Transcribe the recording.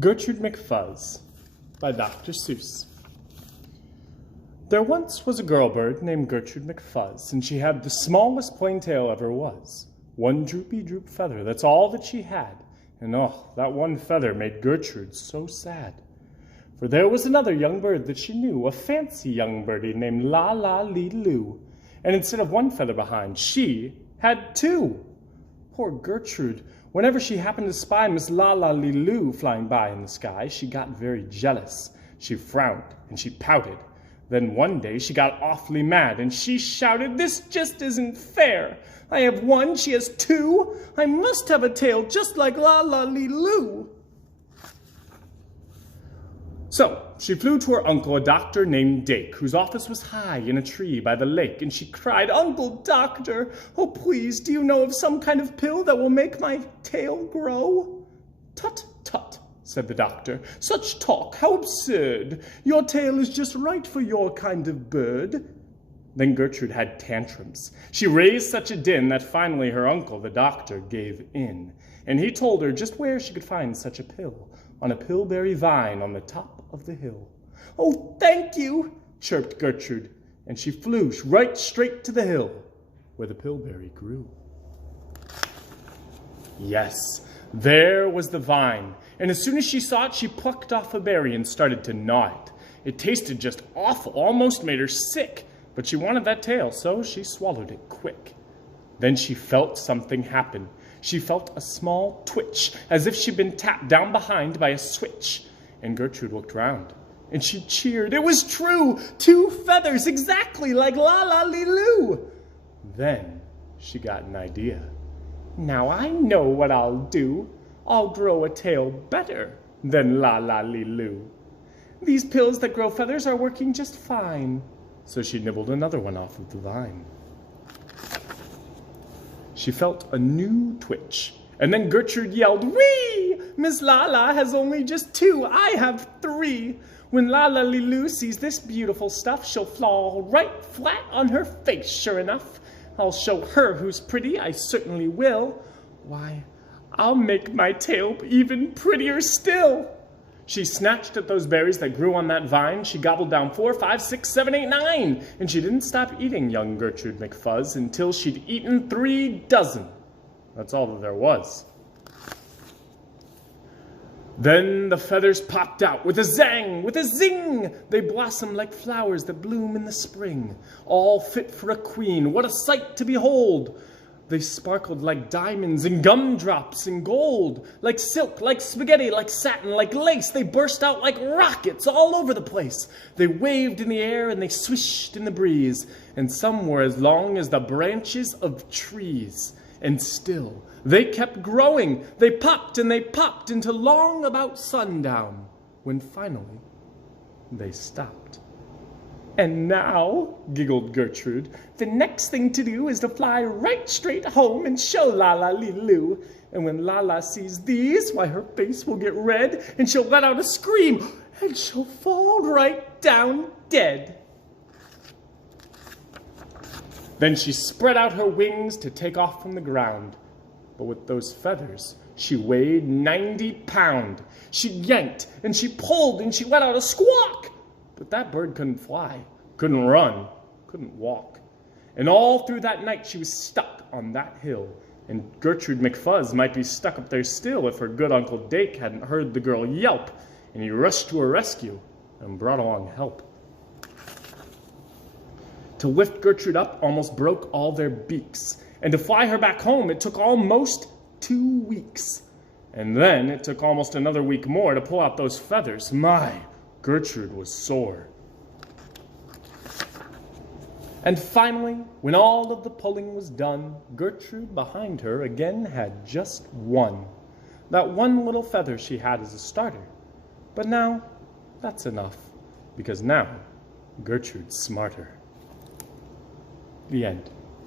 Gertrude McFuzz by Dr. Seuss. There once was a girl bird named Gertrude McFuzz, and she had the smallest plain tail ever was. One droopy droop feather, that's all that she had. And oh, that one feather made Gertrude so sad. For there was another young bird that she knew, a fancy young birdie named ALOUD. And instead of one feather behind, she had two. Poor Gertrude, whenever she happened to spy Miss ALOUD flying by in the sky, she got very jealous. She frowned and she pouted. Then one day she got awfully mad and she shouted, "This just isn't fair. I have one, she has two. I must have a tail just like ALOUD." So she flew to her uncle, a doctor named Dake, whose office was high in a tree by the lake, and she cried, "Uncle Doctor, oh please, do you know of some kind of pill that will make my tail grow?" "Tut, tut," said the doctor, "such talk, how absurd! Your tail is just right for your kind of bird." Then Gertrude had tantrums. She raised such a din that finally her uncle, the doctor, gave in, and he told her just where she could find such a pill, on a pillberry vine on the top of the hill. "Oh, thank you," chirped Gertrude, and she flew right straight to the hill where the pillberry grew. Yes, there was the vine, and as soon as she saw it, she plucked off a berry and started to gnaw it. It tasted just awful, almost made her sick, but she wanted that tail, so she swallowed it quick. Then she felt something happen. She felt a small twitch, as if she'd been tapped down behind by a switch. And Gertrude looked round, and she cheered. It was true! 2 feathers, exactly like ALOUD! Then she got an idea. "Now I know what I'll do. I'll grow a tail better than ALOUD. These pills that grow feathers are working just fine." So she nibbled another one off of the vine. She felt a new twitch, and then Gertrude yelled, "Whee! Miss Lala has only just 2. I have 3. When ALOUD sees this beautiful stuff, she'll fall right flat on her face, sure enough. I'll show her who's pretty, I certainly will. Why, I'll make my tail even prettier still." She snatched at those berries that grew on that vine. She gobbled down 4, 5, 6, 7, 8, 9. And she didn't stop eating young Gertrude McFuzz until she'd eaten 3 dozen. That's all that there was. Then the feathers popped out with a zang, with a zing. They blossomed like flowers that bloom in the spring, all fit for a queen. What a sight to behold! They sparkled like diamonds and gumdrops and gold, like silk, like spaghetti, like satin, like lace. They burst out like rockets all over the place. They waved in the air and they swished in the breeze, and some were as long as the branches of trees. And still, they kept growing. They popped until long about sundown, when finally they stopped. "And now," giggled Gertrude, "the next thing to do is to fly right straight home and show ALOUD. And when Lala sees these, why, her face will get red, and she'll let out a scream, and she'll fall right down dead." Then she spread out her wings to take off from the ground. But with those feathers, she weighed 90 pounds. She yanked, and she pulled, and she let out a squawk. But that bird couldn't fly, couldn't run, couldn't walk. And all through that night she was stuck on that hill. And Gertrude McFuzz might be stuck up there still if her good Uncle Dake hadn't heard the girl yelp, and he rushed to her rescue and brought along help. To lift Gertrude up almost broke all their beaks, and to fly her back home it took almost 2 weeks. And then it took almost another week more to pull out those feathers. My! Gertrude was sore. And finally, when all of the pulling was done, Gertrude behind her again had just one. That one little feather she had as a starter. But now, that's enough, because now Gertrude's smarter. The end.